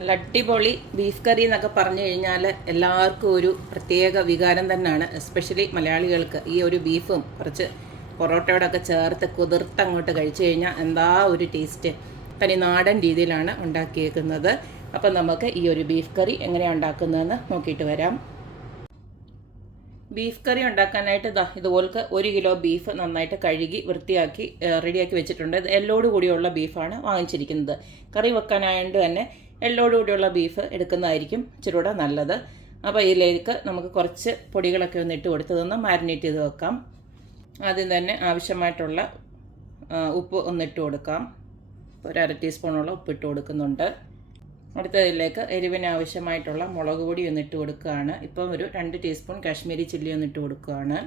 നല്ല അടിപൊളി ബീഫ് കറി എന്നൊക്കെ പറഞ്ഞു കഴിഞ്ഞാൽ എല്ലാവർക്കും ഒരു പ്രത്യേക വികാരം തന്നെയാണ്. എസ്പെഷ്യലി മലയാളികൾക്ക് ഈ ഒരു ബീഫും കുറച്ച് പൊറോട്ടയോടൊക്കെ ചേർത്ത് കുതിർത്തങ്ങോട്ട് കഴിച്ചു കഴിഞ്ഞാൽ എന്താ ഒരു ടേസ്റ്റ്. തനി നാടൻ രീതിയിലാണ് ഉണ്ടാക്കിയേക്കുന്നത്. അപ്പം നമുക്ക് ഈ ഒരു ബീഫ് കറി എങ്ങനെയാണ് ഉണ്ടാക്കുന്നതെന്ന് നോക്കിയിട്ട് വരാം. ബീഫ് കറി ഉണ്ടാക്കാനായിട്ട് ഇതുപോലത്തെ 1 കിലോ ബീഫ് നന്നായിട്ട് കഴുകി വൃത്തിയാക്കി റെഡിയാക്കി വെച്ചിട്ടുണ്ട്. ഇത് എല്ലോട് കൂടിയുള്ള ബീഫാണ് വാങ്ങിച്ചിരിക്കുന്നത്. കറി വെക്കാനായതുകൊണ്ട് തന്നെ എല്ലോട് കൂടിയുള്ള ബീഫ് എടുക്കുന്നതായിരിക്കും ഇച്ചിരൂടെ നല്ലത്. അപ്പോൾ ഇതിലേക്ക് നമുക്ക് കുറച്ച് പൊടികളൊക്കെ ഒന്ന് ഇട്ട് കൊടുത്തതൊന്ന് മാരിനേറ്റ് ചെയ്ത് വെക്കാം. ആദ്യം തന്നെ ആവശ്യമായിട്ടുള്ള ഉപ്പ് ഒന്ന് ഇട്ട് കൊടുക്കാം. ഒരു 1/2 ടീസ്പൂണോളം ഉപ്പ് ഇട്ട് കൊടുക്കുന്നുണ്ട്. അടുത്തതിലേക്ക് എരിവിന് ആവശ്യമായിട്ടുള്ള മുളക് പൊടി ഒന്ന് ഇട്ട് കൊടുക്കുകയാണ്. ഇപ്പം ഒരു 2 ടീസ്പൂൺ കാശ്മീരി ചില്ലി ഒന്ന് ഇട്ട് കൊടുക്കുകയാണ്.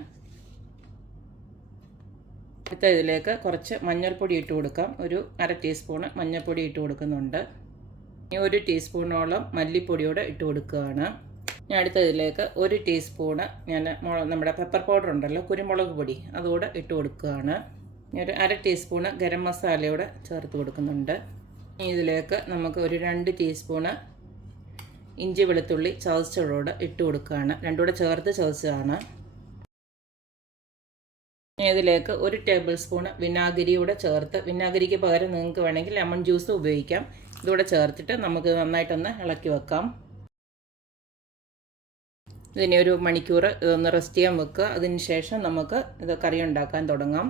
അടുത്തതിലേക്ക് കുറച്ച് മഞ്ഞൾപ്പൊടി ഇട്ട് കൊടുക്കാം. ഒരു 1/2 ടീസ്പൂൺ മഞ്ഞൾപ്പൊടി ഇട്ട് കൊടുക്കുന്നുണ്ട്. ഇനി 1 ടീസ്പൂണോളം മല്ലിപ്പൊടിയോടെ ഇട്ട് കൊടുക്കുകയാണ്. ഞാൻ അടുത്തതിലേക്ക് 1 ടീസ്പൂണ് നമ്മുടെ പെപ്പർ പൗഡർ ഉണ്ടല്ലോ, കുരുമുളക് പൊടി, അതുകൂടെ ഇട്ട് കൊടുക്കുകയാണ്. ഇനി ഒരു 1/2 ടീസ്പൂണ് ഗരം മസാലയോടെ ചേർത്ത് കൊടുക്കുന്നുണ്ട്. ഇതിലേക്ക് നമുക്ക് ഒരു 2 ടീസ്പൂണ് ഇഞ്ചി വെളുത്തുള്ളി ചതച്ചതോടെ ഇട്ട് കൊടുക്കുകയാണ്. രണ്ടുകൂടെ ചേർത്ത് ചതച്ചതാണ്. ഇതിലേക്ക് 1 ടേബിൾ സ്പൂണ് വിനാഗിരിയൂടെ ചേർത്ത്, വിനാഗിരിക്ക് പകരം നിങ്ങൾക്ക് വേണമെങ്കിൽ ലെമൺ ജ്യൂസ് ഉപയോഗിക്കാം. ഇതുകൂടെ ചേർത്തിട്ട് നമുക്ക് നന്നായിട്ടൊന്ന് ഇളക്കി വെക്കാം. ഇതിനെ ഒരു മണിക്കൂർ ഇതൊന്ന് റെസ്റ്റ് ചെയ്യാൻ വെക്കുക. അതിന് ശേഷം നമുക്ക് ഇത് കറി ഉണ്ടാക്കാൻ തുടങ്ങാം.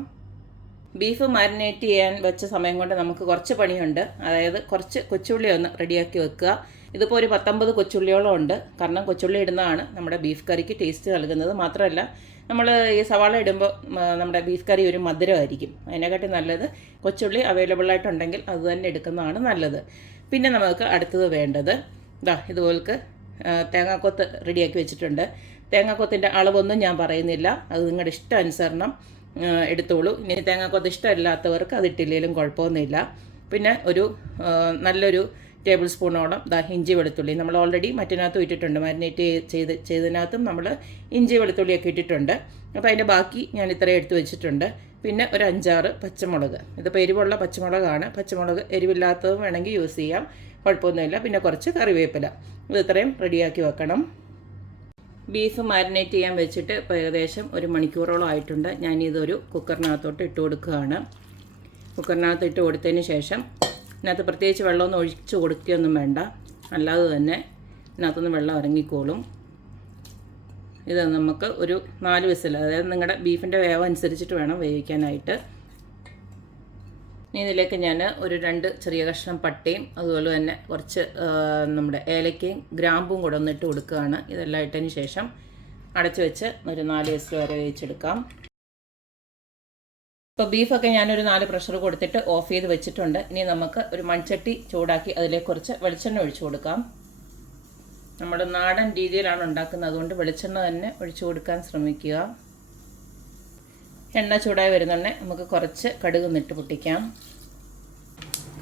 ബീഫ് മാരിനേറ്റ് ചെയ്യാൻ വെച്ച സമയം കൊണ്ട് നമുക്ക് കുറച്ച് പണിയുണ്ട്. അതായത് കുറച്ച് കൊച്ചുള്ളി ഒന്ന് റെഡിയാക്കി വെക്കുക. ഇതിപ്പോൾ ഒരു 19 കൊച്ചുള്ളിയോളം ഉണ്ട്. കാരണം കൊച്ചുള്ളി ഇടുന്നതാണ് നമ്മുടെ ബീഫ് കറിക്ക് ടേസ്റ്റ് നൽകുന്നത്. മാത്രമല്ല നമ്മൾ ഈ സവാള ഇടുമ്പോൾ നമ്മുടെ ബീഫ് കറി ഒരു മധുരമായിരിക്കും. അതിനെക്കാട്ടി നല്ലത് കൊച്ചുള്ളി അവൈലബിൾ ആയിട്ടുണ്ടെങ്കിൽ അത് തന്നെ എടുക്കുന്നതാണ് നല്ലത്. പിന്നെ നമുക്ക് അടുത്തത് വേണ്ടത് ഇതുപോലക്ക് തേങ്ങാക്കൊത്ത് റെഡിയാക്കി വെച്ചിട്ടുണ്ട്. തേങ്ങാക്കൊത്തിൻ്റെ അളവൊന്നും ഞാൻ പറയുന്നില്ല, അത് നിങ്ങളുടെ ഇഷ്ടാനുസരണം എടുത്തോളൂ. ഇനി തേങ്ങാക്കൊത്ത് ഇഷ്ടമില്ലാത്തവർക്ക് അതിട്ടില്ലെങ്കിലും കുഴപ്പമൊന്നുമില്ല. പിന്നെ ഒരു നല്ലൊരു ടേബിൾ സ്പൂണോളം ഇഞ്ചി വെളുത്തുള്ളി നമ്മൾ ഓൾറെഡി മറ്റിനകത്തും ഇട്ടിട്ടുണ്ട്. മാരിനേറ്റ് ചെയ്തതിനകത്തും നമ്മൾ ഇഞ്ചി വെളുത്തുള്ളിയൊക്കെ ഇട്ടിട്ടുണ്ട്. അപ്പോൾ അതിൻ്റെ ബാക്കി ഞാൻ ഇത്രയും എടുത്ത് വെച്ചിട്ടുണ്ട്. പിന്നെ ഒരു 5-6 പച്ചമുളക്. ഇതിപ്പോൾ എരിവുള്ള പച്ചമുളകാണ്. പച്ചമുളക് എരിവില്ലാത്തതും വേണമെങ്കിൽ യൂസ് ചെയ്യാം, കുഴപ്പമൊന്നുമില്ല. പിന്നെ കുറച്ച് കറിവേപ്പില. ഇത് ഇത്രയും റെഡിയാക്കി വെക്കണം. ബീഫ് മാരിനേറ്റ് ചെയ്യാൻ വെച്ചിട്ട് ഇപ്പോൾ ഏകദേശം 1 മണിക്കൂറോളം ആയിട്ടുണ്ട്. ഞാനിതൊരു കുക്കറിനകത്തോട്ട് ഇട്ട് കൊടുക്കുകയാണ്. കുക്കറിനകത്ത് ഇട്ട് കൊടുത്തതിന് ശേഷം ഇതിനകത്ത് പ്രത്യേകിച്ച് വെള്ളമൊന്നും ഒഴിച്ച് കൊടുക്കുകയൊന്നും വേണ്ട, അല്ലാതെ തന്നെ ഇതിനകത്തുനിന്ന് വെള്ളം ഇറങ്ങിക്കോളും. ഇത് നമുക്ക് ഒരു 4 വിസിൽ, അതായത് നിങ്ങളുടെ ബീഫിൻ്റെ വേവ് അനുസരിച്ചിട്ട് വേണം വേവിക്കാനായിട്ട്. ഇതിലേക്ക് ഞാൻ ഒരു 2 ചെറിയ കഷ്ണം പട്ടയും അതുപോലെ തന്നെ കുറച്ച് നമ്മുടെ ഏലക്കയും ഗ്രാമ്പും കൂടെ ഒന്ന് ഇട്ട് കൊടുക്കുകയാണ്. ഇതെല്ലാം ഇട്ടതിന് ശേഷം അടച്ചു വെച്ച് ഒരു 4 വിസിൽ വരെ വേവിച്ചെടുക്കാം. ഇപ്പോൾ ബീഫൊക്കെ ഞാനൊരു 4 പ്രഷർ കൊടുത്തിട്ട് ഓഫ് ചെയ്ത് വെച്ചിട്ടുണ്ട്. ഇനി നമുക്ക് ഒരു മൺചട്ടി ചൂടാക്കി അതിലേക്ക് കുറച്ച് വെളിച്ചെണ്ണ ഒഴിച്ചു കൊടുക്കാം. നമ്മൾ നാടൻ രീതിയിലാണ് ഉണ്ടാക്കുന്നത്, അതുകൊണ്ട് വെളിച്ചെണ്ണ തന്നെ ഒഴിച്ചു കൊടുക്കാൻ ശ്രമിക്കുക. എണ്ണ ചൂടായി വരുന്നുണ്ടെ നമുക്ക് കുറച്ച് കടുക് ഇട്ട് പൊട്ടിക്കാം.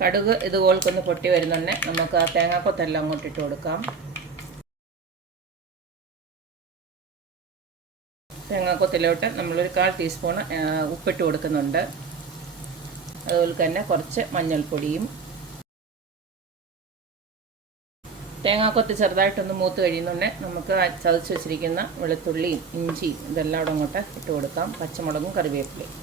കടുക് ഇതുപോലൊന്ന് പൊട്ടി വരുന്നുണ്ടെ നമുക്ക് ആ തേങ്ങാക്കൊത്തെല്ലാം അങ്ങോട്ട് ഇട്ട് കൊടുക്കാം. തേങ്ങാക്കൊത്തിലോട്ട് നമ്മളൊരു 1/4 ടീസ്പൂണ് ഉപ്പിട്ട് കൊടുക്കുന്നുണ്ട്. അതുപോലെ തന്നെ കുറച്ച് മഞ്ഞൾപ്പൊടിയും. തേങ്ങാക്കൊത്ത് ചെറുതായിട്ടൊന്ന് മൂത്ത് കഴിയുന്നുണ്ടെ നമുക്ക് ചതച്ച് വെച്ചിരിക്കുന്ന വെളുത്തുള്ളിയും ഇഞ്ചിയും ഇതെല്ലാം അവിടെ അങ്ങോട്ട് ഇട്ട് കൊടുക്കാം. പച്ചമുളകും കറിവേപ്പിലയും.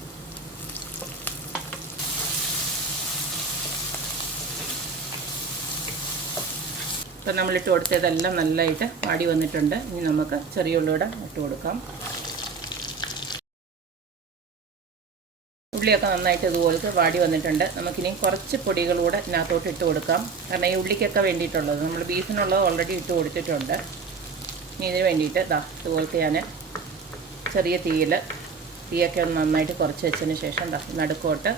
ഇപ്പം നമ്മളിട്ട് കൊടുത്തതെല്ലാം നല്ലതായിട്ട് വാടി വന്നിട്ടുണ്ട്. ഇനി നമുക്ക് ചെറിയ ഉള്ളിയുടെ ഇട്ട് കൊടുക്കാം. ഉള്ളിയൊക്കെ നന്നായിട്ട് ഇതുപോലത്തെ വാടി വന്നിട്ടുണ്ട്. നമുക്കിനി കുറച്ച് പൊടികളൂടെ ഇതിനകത്തോട്ട് ഇട്ട് കൊടുക്കാം. കാരണം ഈ ഉള്ളിക്കൊക്കെ വേണ്ടിയിട്ടുള്ളത് നമ്മൾ ബീഫിനുള്ളത് ഓൾറെഡി ഇട്ട് കൊടുത്തിട്ടുണ്ട്. ഇനി ഇതിന് വേണ്ടിയിട്ട് ഇതുപോലത്തെ ഞാൻ ചെറിയ തീയൊക്കെ ഒന്ന് നന്നായിട്ട് കുറച്ച് വെച്ചതിന് ശേഷം നടുക്കോട്ട്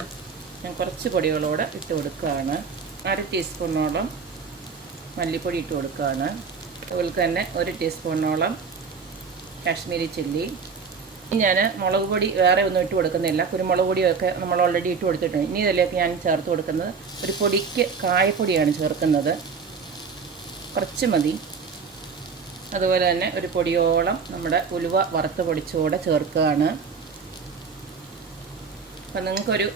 ഞാൻ കുറച്ച് പൊടികളോടെ ഇട്ട് കൊടുക്കുകയാണ്. 1/2 ടീസ്പൂണോളം മല്ലിപ്പൊടി ഇട്ട് കൊടുക്കുകയാണ്. അതുപോലെ തന്നെ 1 ടീസ്പൂണോളം കാശ്മീരി ചില്ലി. ഞാൻ മുളക് പൊടി വേറെ ഒന്നും ഇട്ട് കൊടുക്കുന്നില്ല, കുരുമുളക് പൊടിയൊക്കെ നമ്മൾ ഓൾറെഡി ഇട്ട് കൊടുത്തിട്ടുണ്ട്. ഇനി ഇതിലേക്ക് ഞാൻ ചേർത്ത് കൊടുക്കുന്നത് ഒരു പൊടിക്ക് കായപ്പൊടിയാണ് ചേർക്കുന്നത്, കുറച്ച് മതി. അതുപോലെ തന്നെ ഒരു പൊടിയോളം നമ്മുടെ ഉലുവ വറുത്ത് പൊടിച്ചോടെ ചേർക്കുകയാണ്. അപ്പം നിങ്ങൾക്കൊരു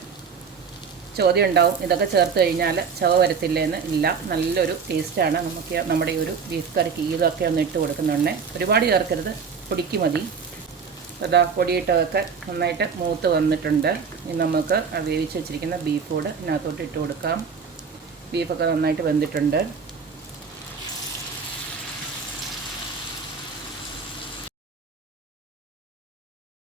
ചോദ്യം ഉണ്ടാവും, ഇതൊക്കെ ചേർത്ത് കഴിഞ്ഞാൽ ചവ വരത്തില്ലേന്ന്. ഇല്ല, നല്ലൊരു ടേസ്റ്റാണ് നമുക്ക് നമ്മുടെ ഈ ഒരു ബീഫ് കറിക്ക്. ഇതൊക്കെ ഒന്ന് ഇട്ട് കൊടുക്കുന്നുണ്ടേ, ഒരുപാട് ചേർക്കരുത്, പൊടിക്ക് മതി. അതാ പൊടിയിട്ടതൊക്കെ നന്നായിട്ട് മൂത്ത് വന്നിട്ടുണ്ട്. ഇനി നമുക്ക് വേവിച്ച് വെച്ചിരിക്കുന്ന ബീഫ് കൂടെ ഇതിനകത്തോട്ട് ഇട്ട് കൊടുക്കാം. ബീഫൊക്കെ നന്നായിട്ട് വെന്തിട്ടുണ്ട്.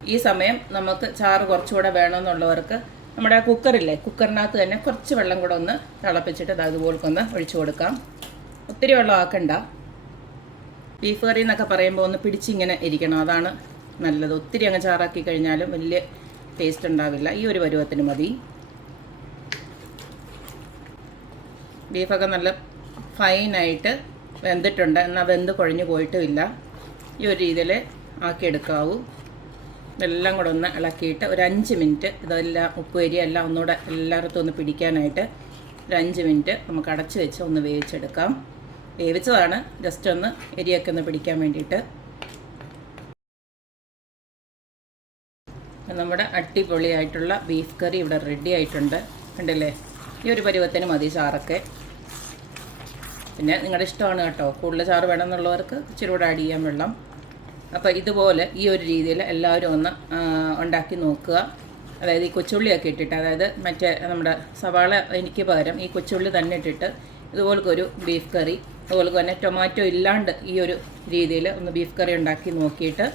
ഈ സമയം നമുക്ക് ചാറ് കുറച്ചുകൂടെ വേണമെന്നുള്ളവർക്ക് നമ്മുടെ കുക്കറില്ലേ, കുക്കറിനകത്ത് തന്നെ കുറച്ച് വെള്ളം കൂടെ ഒന്ന് തിളപ്പിച്ചിട്ട് അതുപോലൊന്ന് ഒഴിച്ചു കൊടുക്കാം. ഒത്തിരി വെള്ളം ആക്കണ്ട. ബീഫ് കറി എന്നൊക്കെ പറയുമ്പോൾ ഒന്ന് പിടിച്ചിങ്ങനെ ഇരിക്കണം, അതാണ് നല്ലത്. ഒത്തിരി അങ്ങ് ചാറാക്കി കഴിഞ്ഞാലും വലിയ ടേസ്റ്റ് ഉണ്ടാവില്ല. ഈ ഒരു പരുവത്തിന് മതി. ബീഫൊക്കെ നല്ല ഫൈനായിട്ട് വെന്തിട്ടുണ്ട്, എന്നാൽ വെന്ത് കുഴഞ്ഞു പോയിട്ടുമില്ല. ഈ ഒരു രീതിയിൽ ആക്കിയെടുക്കാവൂ. ഇതെല്ലാം കൂടെ ഒന്ന് ഇളക്കിയിട്ട് ഒരു 5 മിനിറ്റ് ഇതെല്ലാം ഉപ്പ് അരി എല്ലാം ഒന്നുകൂടെ എല്ലായിടത്തും ഒന്ന് പിടിക്കാനായിട്ട് ഒരു 5 മിനിറ്റ് നമുക്ക് അടച്ച് വെച്ച് ഒന്ന് വേവിച്ചെടുക്കാം. വേവിച്ചതാണ്, ജസ്റ്റ് ഒന്ന് എരിയൊക്കെ ഒന്ന് പിടിക്കാൻ വേണ്ടിയിട്ട്. നമ്മുടെ അടിപൊളിയായിട്ടുള്ള ബീഫ് കറി ഇവിടെ റെഡി ആയിട്ടുണ്ട്. കണ്ടില്ലേ, ഈ ഒരു പരുവത്തിന് മതി ചാറൊക്കെ. പിന്നെ നിങ്ങളുടെ ഇഷ്ടമാണ് കേട്ടോ, കൂടുതൽ ചാറ് വേണമെന്നുള്ളവർക്ക് ഇച്ചിരി കൂടെ ആഡ് ചെയ്യാൻ വെള്ളം. അപ്പോൾ ഇതുപോലെ ഈ ഒരു രീതിയിൽ എല്ലാവരും ഒന്ന് ഉണ്ടാക്കി നോക്കുക. അതായത് ഈ കൊച്ചുള്ളിയൊക്കെ ഇട്ടിട്ട്, അതായത് മറ്റേ നമ്മുടെ സവാള എനിക്ക് പകരം ഈ കൊച്ചുള്ളി തന്നെ ഇട്ടിട്ട് ഇതുപോലൊരു ബീഫ് കറി, അതുപോലെ തന്നെ ടൊമാറ്റോ ഇല്ലാണ്ട് ഈ ഒരു രീതിയിൽ ഒന്ന് ബീഫ് കറി ഉണ്ടാക്കി നോക്കിയിട്ട്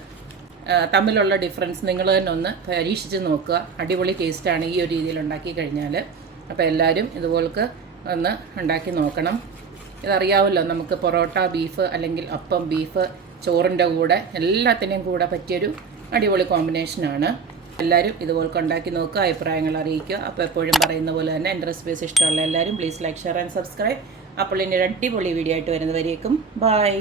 തമ്മിലുള്ള ഡിഫറൻസ് നിങ്ങൾ തന്നെ ഒന്ന് പരീക്ഷിച്ച് നോക്കുക. അടിപൊളി ടേസ്റ്റാണ് ഈ ഒരു രീതിയിൽ ഉണ്ടാക്കി കഴിഞ്ഞാൽ. അപ്പോൾ എല്ലാവരും ഇതുപോലൊക്കെ ഒന്ന് ഉണ്ടാക്കി നോക്കണം. ഇതറിയാമല്ലോ, നമുക്ക് പൊറോട്ട ബീഫ് അല്ലെങ്കിൽ അപ്പം ബീഫ് ചോറിൻ്റെ കൂടെ എല്ലാത്തിൻ്റെയും കൂടെ പറ്റിയൊരു അടിപൊളി കോമ്പിനേഷനാണ്. എല്ലാവരും ഇതുപോലെ ഉണ്ടാക്കി നോക്കുക, അഭിപ്രായങ്ങൾ അറിയിക്കുക. അപ്പോൾ എപ്പോഴും പറയുന്ന പോലെ തന്നെ എൻ്റെ റെസിപ്പീസ് ഇഷ്ടമുള്ള എല്ലാവരും please like, share and subscribe. അപ്പോൾ ഇനി ഒരു അടിപൊളി വീഡിയോ ആയിട്ട് വരുന്നവരേക്കും ബൈ.